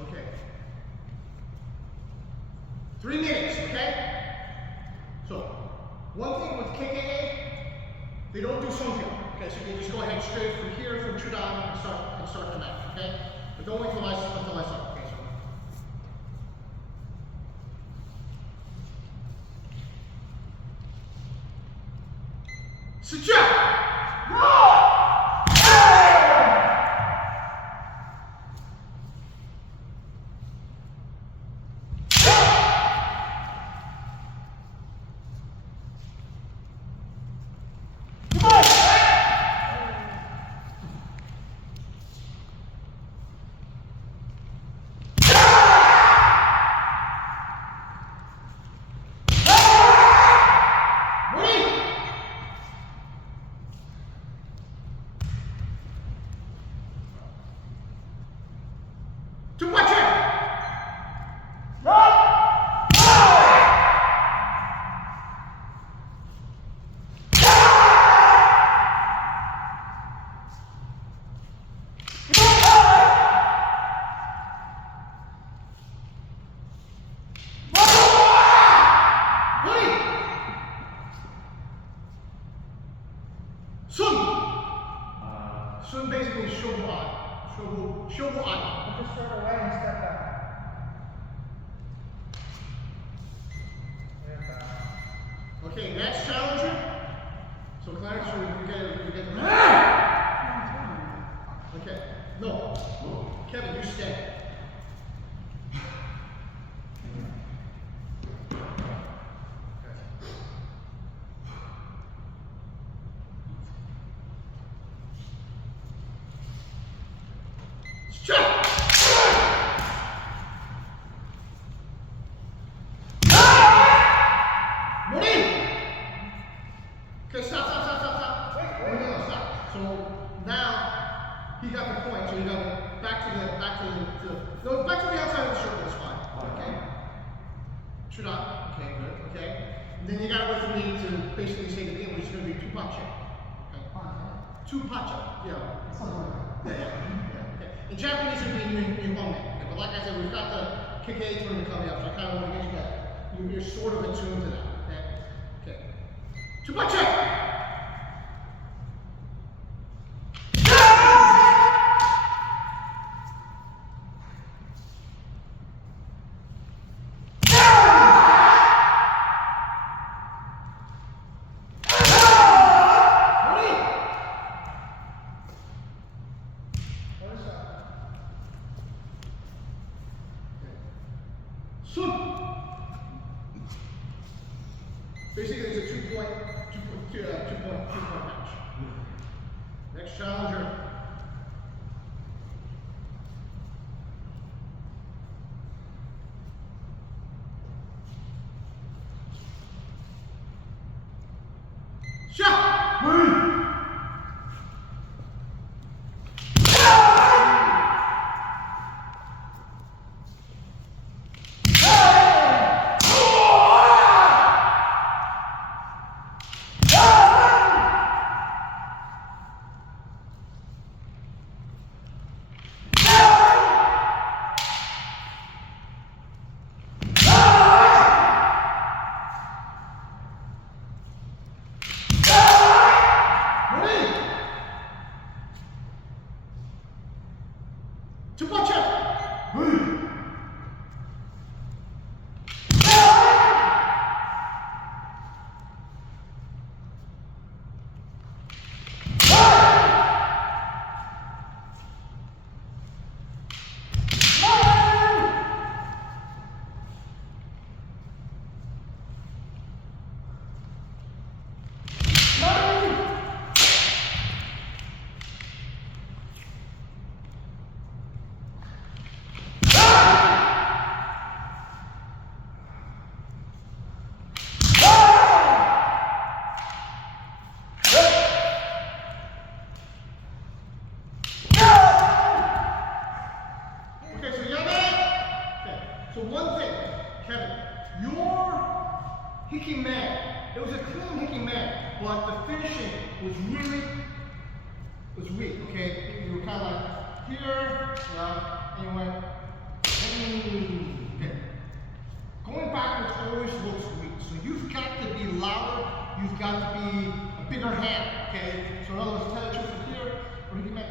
Okay. 3 minutes, okay? So, one thing with KKA, they don't do songjang. Okay, so you can just go ahead straight from here, from Chudan, and start the match, okay? But don't wait until I start, okay? So. Sit down! Too much! Sun basically is shogu an. Shogu an. Just turn away and step back. Okay, next challenger. So Clarence, you get the Okay. No. Kevin, you stand. Okay, stop. Wait, no, stop. So now he got the point. So you go back to the outside of the circle is fine. Okay. Shoot up. Okay, good. Okay. And then you got to wait for me to basically say the game, which is going to be two pacha. Okay. Two pacha. Yeah. Yeah. Okay. In Japanese, it would be nihonme. Okay. But like I said, we've got the KKA tournament coming up, so I kind of want to get you that. You're sort of attuned to that. Okay. Two pacha. Basically, it's a two-point match. Next challenger. Shot! Two punch up. So one thing, Kevin, your hickey man It was a clean hitting man, but the finishing was weak. Okay, you were kind of like here, and you went. Okay. Going backwards always looks weak, so you've got to be louder. You've got to be a bigger hand. Okay, so in other words, tell the truth from here, or you can make.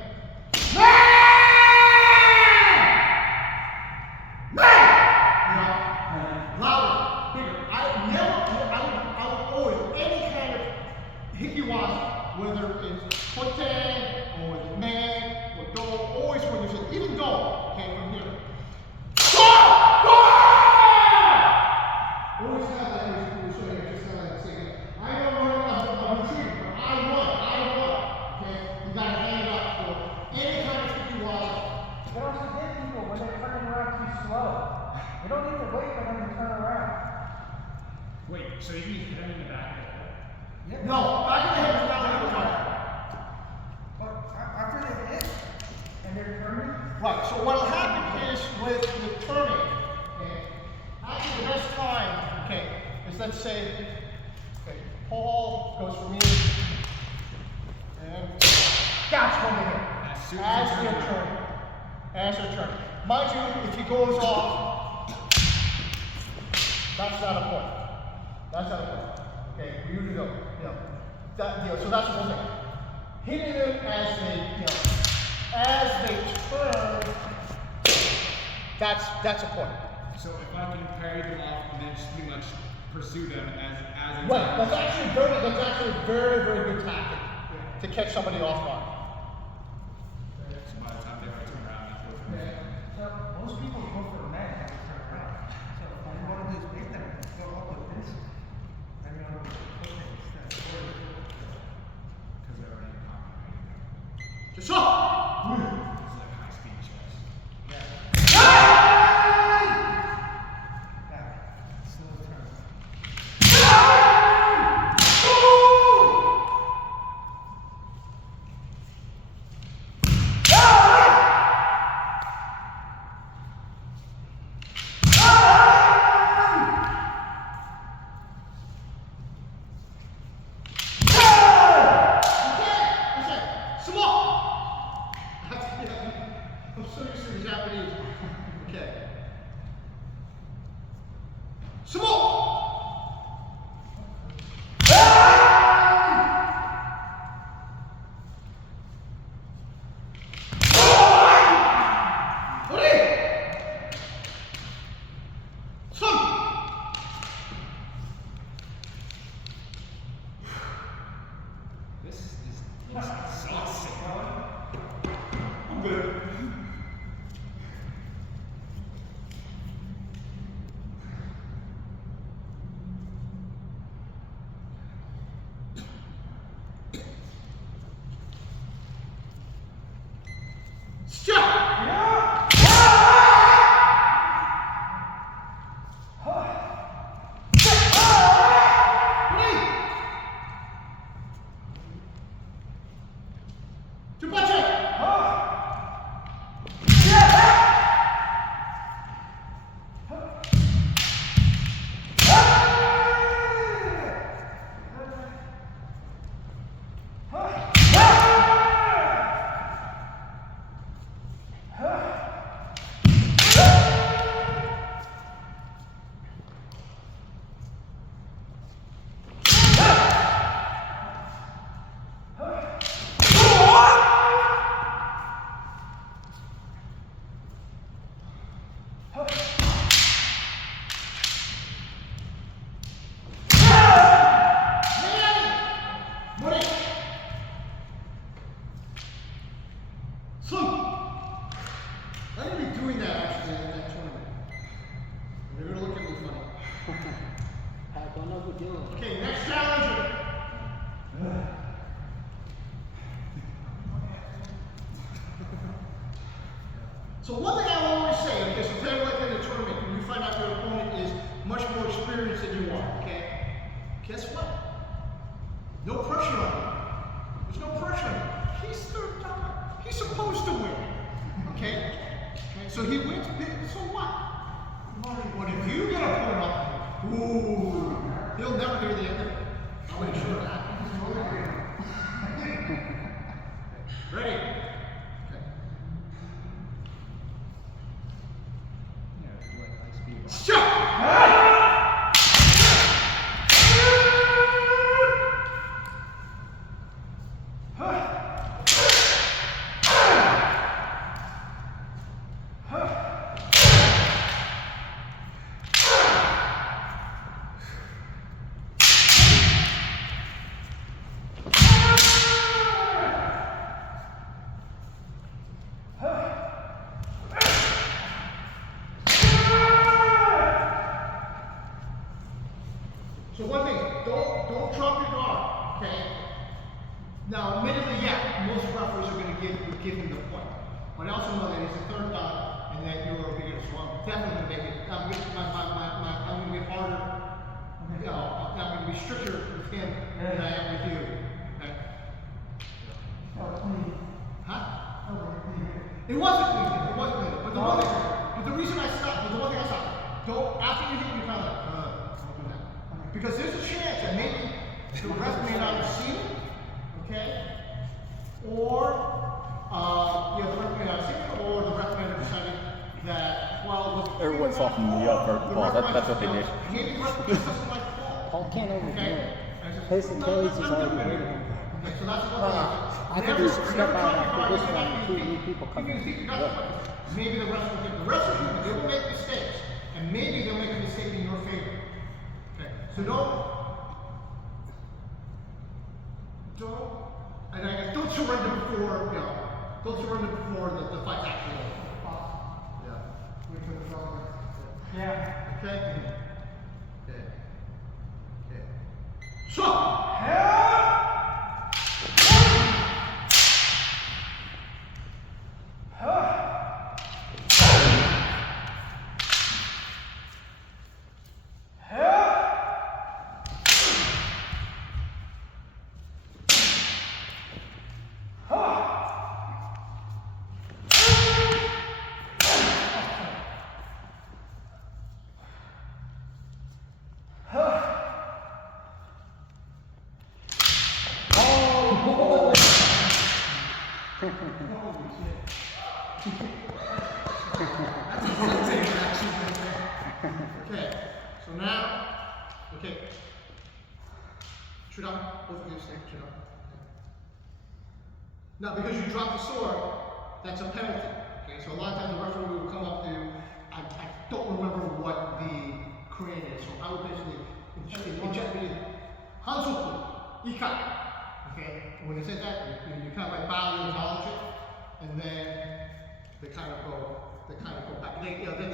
Louder, bigger. I would always, any kind of hikiwaza, whether it's kote, or whether it's man, or do, always when you say, even do, okay, from here. Always have that as people show you, just kind of like saying, I don't run, I'm retreating, or I run, okay? You gotta hang it up for any kind of hikiwaza. But also get people when they're turning around too slow. You don't need to wait for them to turn around. Wait, so you can hit them in the back of the head? Yeah. No, back of the head is not what I'm talking about. But after they hit and they're turning, Right, so what'll happen is with the turning, okay, actually the best time, okay, is let's say, okay, Paul goes for me, and that's when they hit. As they're turning. As they're turning. Mind you, if he goes off, that's not a point. That's not a point. Okay, for you to go, so that's the whole thing. Hitting them as they, as they turn, that's a point. So if I can parry them off and then just pretty much pursue them as a Right, that's actually a very, very good tactic to catch somebody off guard. So by the time they turn around, you go from there. so most people go for a man and turn around. So what you want to do is make them go up with this. And you want to put it instead of forward. Because they're already in combat. Just up! It's like high speed chess. Yeah. Slow turn. I'm so used to the Japanese. Okay. Sumo! This is so sick. I'm good. I'm going to be doing that actually in that tournament. They're going to look at me funny. Okay, next challenger. So one thing I always say, okay, so tell you like in the tournament, when you find out your opponent is much more experienced than you are, okay? Guess what? No pressure on him. There's no pressure on him. He's third time. He's supposed to win. Okay? So he wins big, so what? What if you get a point off him? Ooh, he'll never hear the end of it. I'll make sure of that. Ready? Okay. Yeah, like high speed. Stop! So one thing, don't drop your guard, okay? Now, admittedly, yeah, most referees are going to give you the point. But I also know that it's a third down and that you're a beginner, so I'm definitely going to make it. I'm going to be harder. You know, I'm going to be stricter with him than I am with you. Okay? Huh? It wasn't clean. It wasn't clean. But the reason I stopped, don't, after you hit me, kind of like, don't do that. Because there's a chance that maybe the ref may not have seen it, okay? Or, the ref may not have seen it, or the ref may have decided that, well, everyone saw from the ball. That's what they did. Maybe the ref doesn't like the ball. Paul can't overdo Okay? it. His Achilles is already hurting him. Okay, so that's what I think we should step out after this one and two new people come in. Maybe the rest will get the rest of you, they will make mistakes. And maybe they'll make a mistake in your favor. Okay. So don't surrender before, don't surrender before the fight's actually over. Yeah. Okay? Okay. Okay. So! Okay, so now, okay, shoot up, both of you stay, shoot up. Okay. Now, because you dropped the sword, that's a penalty. Okay, so a lot of times the referee will come up to, I don't remember what the Korean is, so I would basically inject me Hansoku, Ikai. Okay, and when they say that, you kind of like bow, you acknowledge it, and then they kind of go back. Then they go, then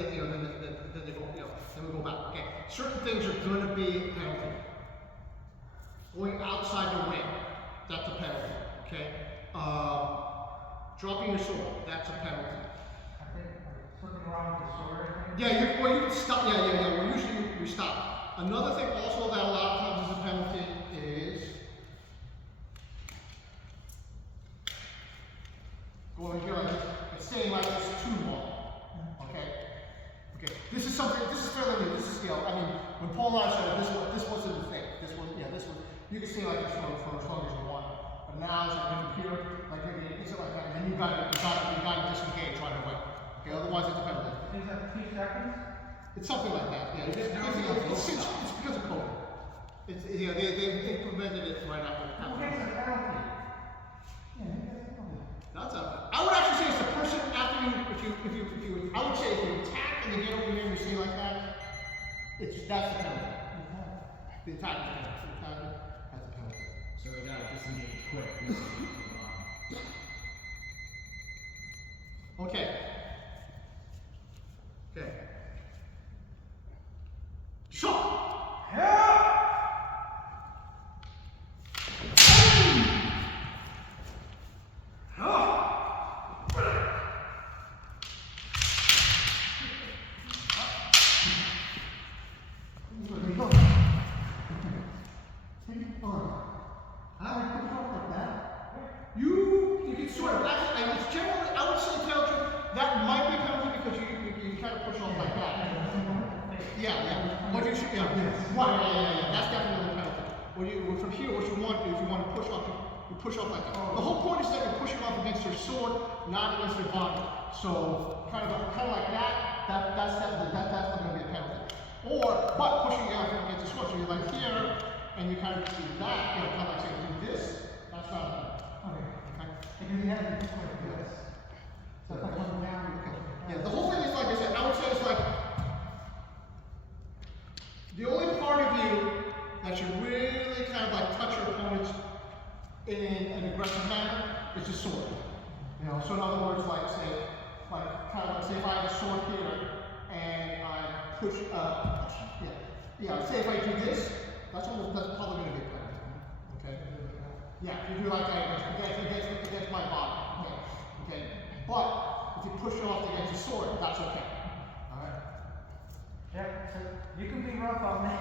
we go back. Okay, certain things are going to be a penalty. Going outside the ring, that's a penalty. Okay, dropping your sword, that's a penalty. I think something wrong with the sword. Yeah, you can stop. Yeah. Well, usually we stop. Another thing also that a lot of times is a penalty is going here like this. It's staying like this too long. Okay. This is fairly new. This is, I mean, when Paul and I started, this wasn't the thing. This was. You can stay like this for as long as you want. But now it's like here, like it's like that, and then you got to disengage right away. Okay, otherwise it's a penalty. Is that 2 seconds? It's something like that. Yeah, it's because of COVID. They prevented it right after. Who gets a penalty? I would actually say it's the person after you. I would say if you attack and they get over here and you stay like that, that's the penalty. The attack is the penalty. That's the penalty. So they gotta disengage quick. Okay. Shot. You can sort of, actually, and it's generally, I would say, tell you, that might be a penalty because you kind of push off like that. Yeah. But you should, right, yeah. That's definitely a penalty. When you, from You push off like that. The whole point is that you're pushing off against your sword, not against your body. So kind of like that. That's going to be a penalty. But pushing it off against your sword. So you're like here, and you kind of do that. You know, kind of like saying do this. That's not a Okay. okay. Because he has it this way, yes. So if I come down, Yeah, the whole thing is like I said, I would say it's like the only part of you that should really kind of like touch your opponents in an aggressive manner is the sword. You know, so in other words, like say, like kind of like say if I have a sword here and I push say if I do this, that's probably gonna be a penalty. Okay? Yeah, if you do like that against my body. Okay. But if you push it off against the sword, that's okay. Alright? yeah, so you can be rough on me,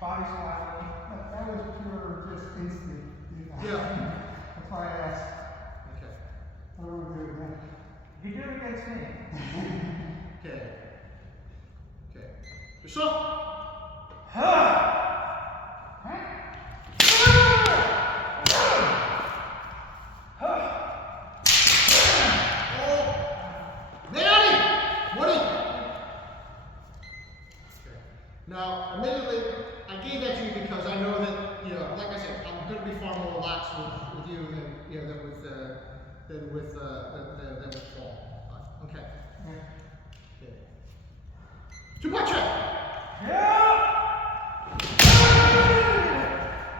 body slapping. That was pure just instinct. Yeah. That's why I asked. Okay. What do we do then? If you do it against me. Okay. So. Now, admittedly, I gave that to you because I know that, you know, like I said, I'm going to be far more relaxed with you than, you know, than with Paul. Okay. Okay. Chupacha!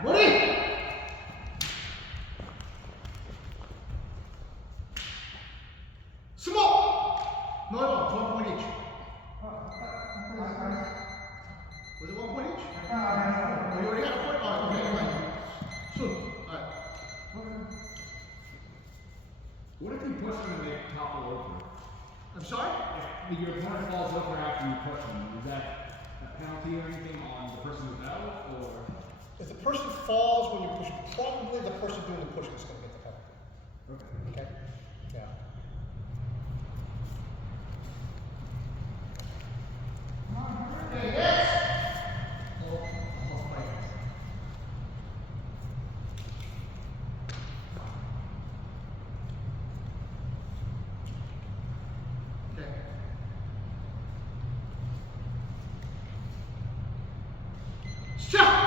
Ready? Small! No, it's 1 point each. Was it 1 point each? Oh, you already had a point? Oh, okay, fine. Soon. Alright. What if you push them and they topple over? I'm sorry? If your opponent falls over after you push them, is that a penalty or anything on the person who's out, or? If the person falls when you push, probably the person doing the pushing is going to get the penalty. Okay. Okay? Yeah. Okay, yes! Okay. Stop!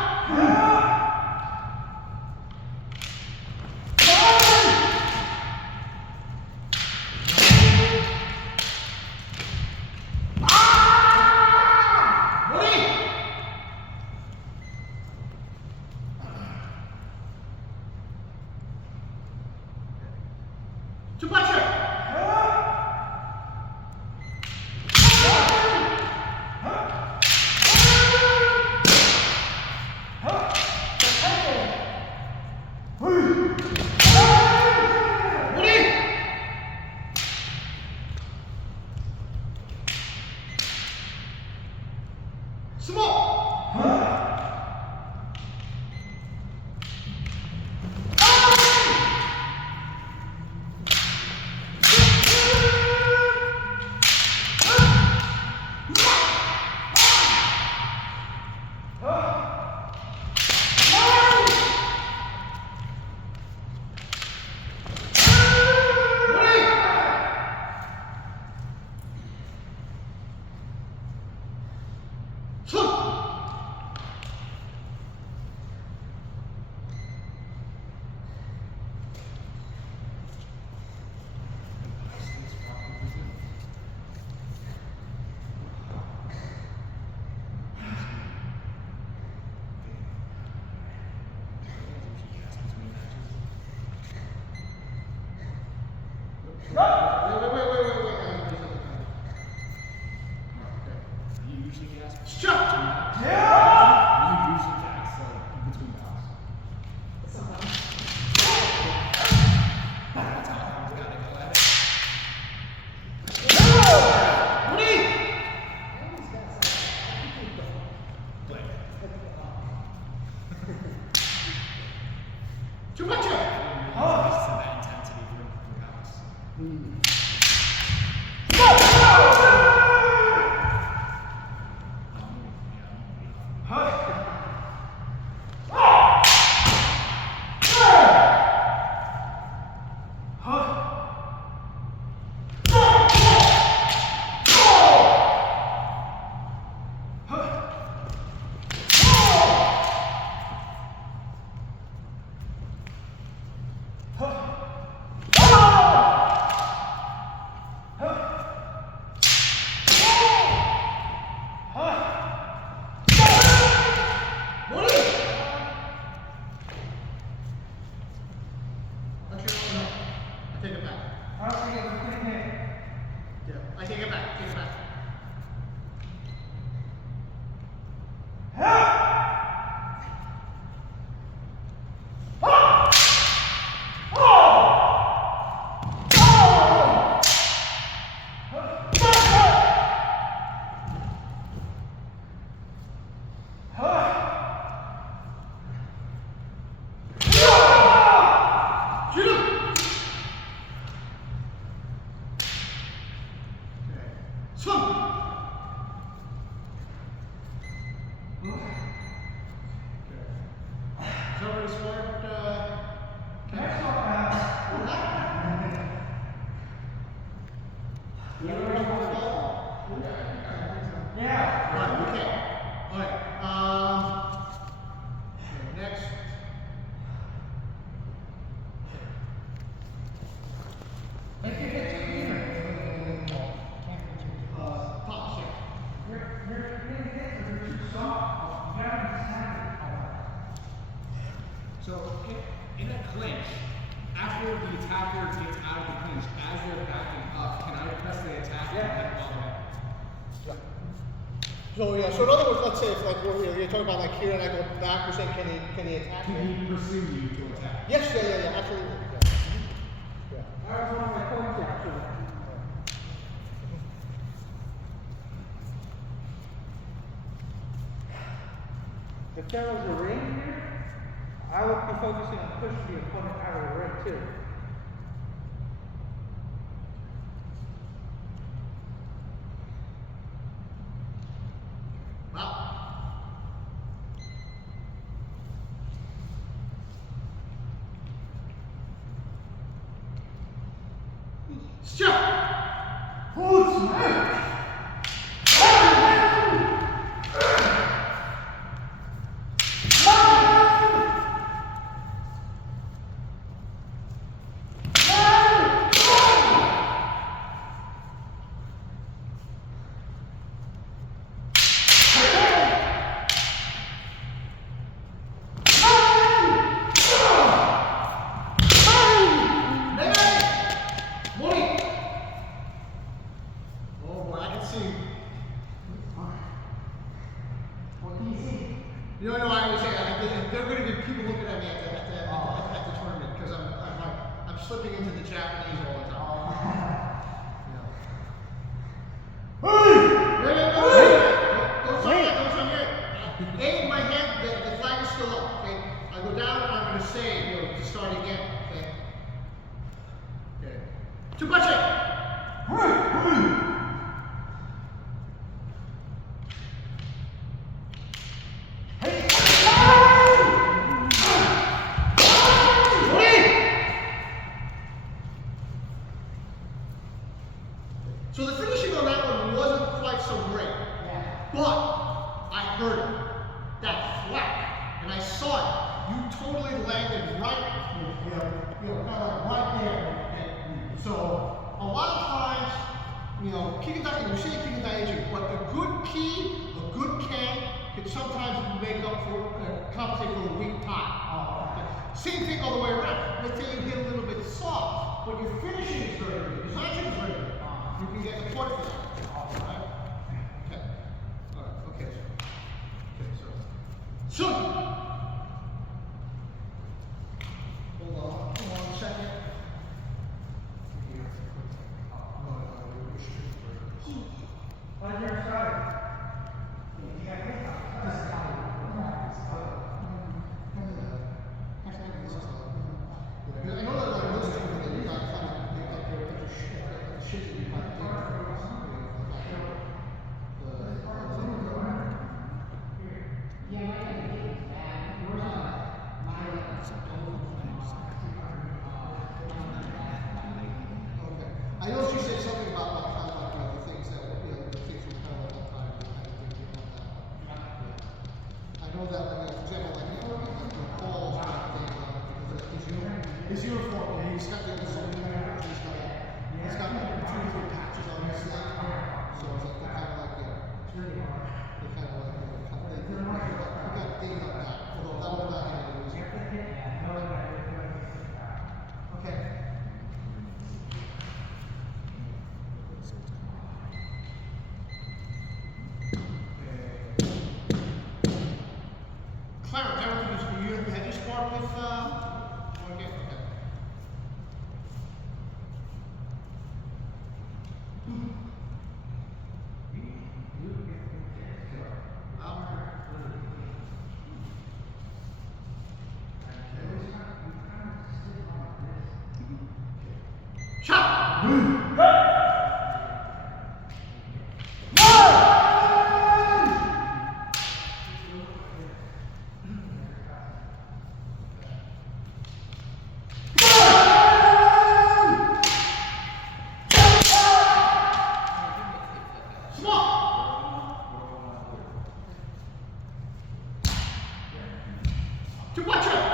start? Next one, yeah. Right, okay. Alright, next. Make it hit you even. Pops, yeah. You're hitting hits, but you're too soft. You gotta be snappy. So in a clinch, after the attacker gets out of the clinch, as they're backing up, can I press the attack and hit all that? So yeah, so in other words, let's say if like you're talking about like here and I go back, you're saying can he attack Can me? he pursue you to attack? Yes, yeah, absolutely. Yeah. That was one of my points actually. If there was a ring here, I would be focusing on pushing the opponent out of the ring too. Wow. Stop! Who's You know, I always say they're going to be people looking at me at the tournament because I'm slipping into the Japanese all the time. Don't sign yet. A, my hand, the flag is still up. Okay, I go down and I'm going to say, to start again. Okay. Okay. Chupache. So the finishing on that one wasn't quite so great. But I heard it. That whack. And I saw it. You totally landed right, kind of like right there. Okay. So a lot of times, Kikadai, you say Kikadai, but a good ki, a good ken, can sometimes make up for, compensate for a weak tie. Okay. Same thing all the way around. Let's say you hit a little bit soft, but your finishing is very good. Your Zanchin is very good. You can get the point for that. Alright? Okay. Alright, okay. So. Hold on a second. On your side. You got hit on. I know that like most people that you got kind of shit that you kind of I know she said something about like kind of like the things that the things we kind of like that time kind of thinking about that. I know that for example like Paul's got because his uniform he's got the he's got like 2 or 3 patches on his leg. So it's like they're kind of like they're kind of like they got things like that. Although that was not any reason. Okay. Clarence, everything had you sparred with, okay. Chop! To watch out.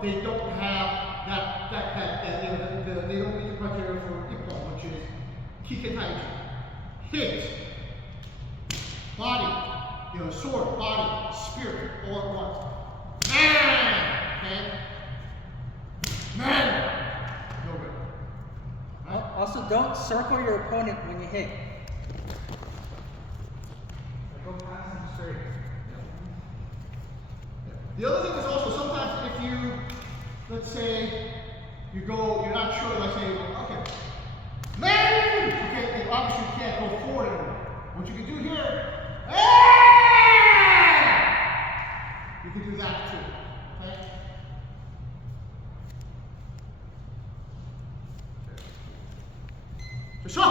They don't have that they don't meet the criteria for equal, which is Kikatai. Hit. Body. You know, sword, body, spirit, all at once. Man! Okay? Man! Go good. Right? Also, don't circle your opponent when you hit. Go past him straight. The other thing is also sometimes if you, let's say, you're not sure, let's say, okay, man! Okay, and obviously you can't go forward anymore. What you can do here, you can do that too, okay? So,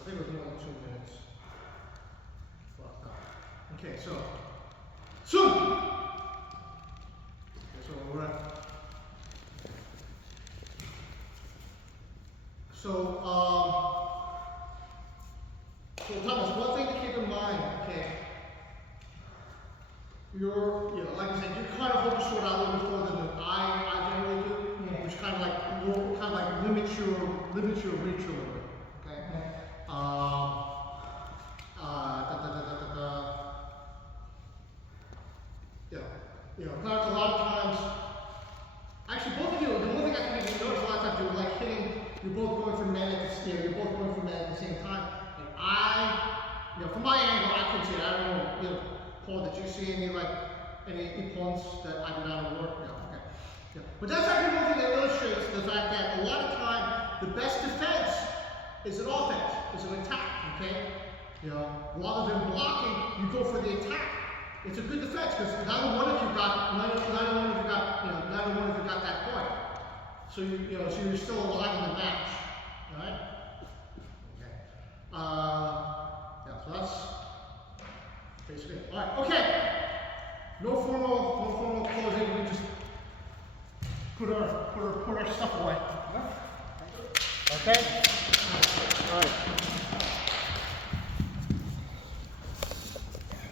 I think it was more than 2 minutes. Okay, so soon. Okay, so we're at. So Thomas, one thing to keep in mind, okay? You're, you know, like I said, you kind of hold your sword out a little bit further than I generally do, which kind of like limits your reach a little bit. Okay. You know, kind of a lot of times. Actually, both of you. The one thing I can notice a lot of times you're like hitting. You're both going for man at the snare. You're both going for man at the same time. And you know, from my angle, I can see it. I don't know, you know, Paul, did you see any points that I did not work? No, okay. Yeah. But that's actually one thing that illustrates the fact that a lot of time the best defense is an offense, is an attack. Okay. You know, rather than blocking, you go for the attack. It's a good defense because neither one of you got that point. So so you're still alive in the match. All right. Okay. Yeah. So that's basically it. All right. Okay. No formal closing. We just put our stuff away. Okay? All right.